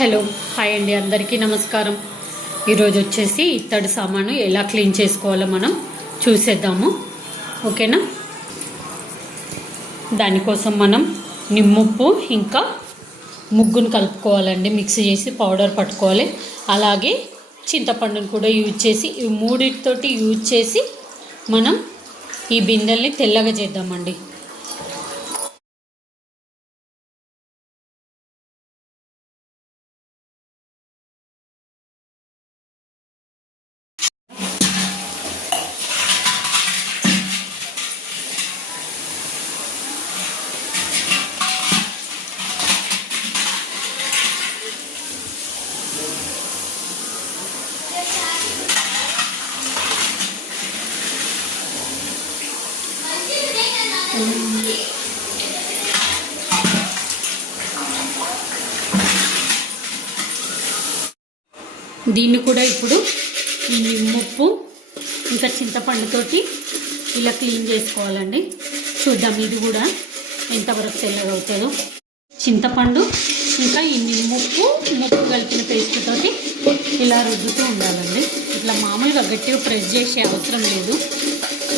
Hello hi అండి, అందరికీ నమస్కారం. ఈరోజు వచ్చేసి ఇత్తడి సామాను ఎలా క్లీన్ చేసుకోవాలో మనం చూసేద్దాము. ఓకేనా? దానికోసం మనం నిమ్ముప్పు ఇంకా ముగ్గును కలుపుకోవాలండి. మిక్స్ చేసి పౌడర్ పట్టుకోవాలి. అలాగే చింతపండును కూడా యూజ్ చేసి, ఈ మూడింటితోటి యూజ్ చేసి మనం ఈ బిందెల్ని తెల్లగా చేద్దామండి. దీన్ని కూడా ఇప్పుడు ఈ నిమ్మప్పు ఇంకా చింతపండుతోటి ఇలా క్లీన్ చేసుకోవాలండి. చూద్దాం ఇది కూడా ఎంతవరకు తెల్లగా అవుతుందో. చింతపండు ఇంకా ఈ నిమ్మప్పు కలిపిన పేస్ట్ తోటి ఇలా రుద్దుతూ ఉండాలండి. ఇట్లా మామూలుగా గట్టిగా ప్రెస్ చేసే అవసరం లేదు,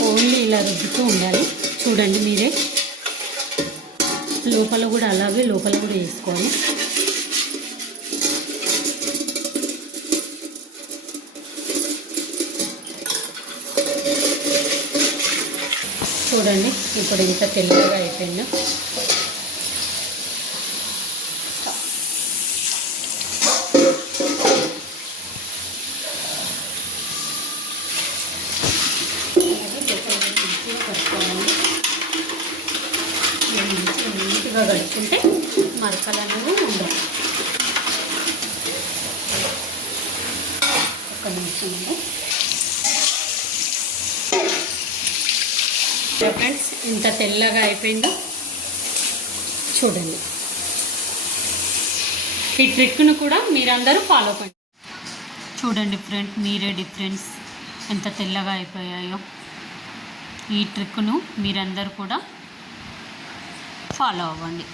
ఓన్లీ ఇలా రుద్దుతూ ఉండాలి. చూడండి మీరే, లోపల కూడా అలాగే లోపల కూడా వేసుకోవాలి. చూడండి ఇప్పుడు ఇంత తెల్లగా అయిపోయిందో. నీట్గా కలుపుకుంటే మరకలు అనేవి ఉండవు. ఒక్క నిమిషం అండి ఫ్రెండ్స్, ఇంత తెల్లగా అయిపోయిందో చూడండి. ఈ ట్రిక్ను కూడా మీరందరూ ఫాలో కండి. చూడండి ఫ్రెండ్స్, మీరే డిఫరెన్స్ ఎంత తెల్లగా అయిపోయాయో. ఈ ట్రిక్ను మీరందరూ కూడా ఫాలో అవ్వండి.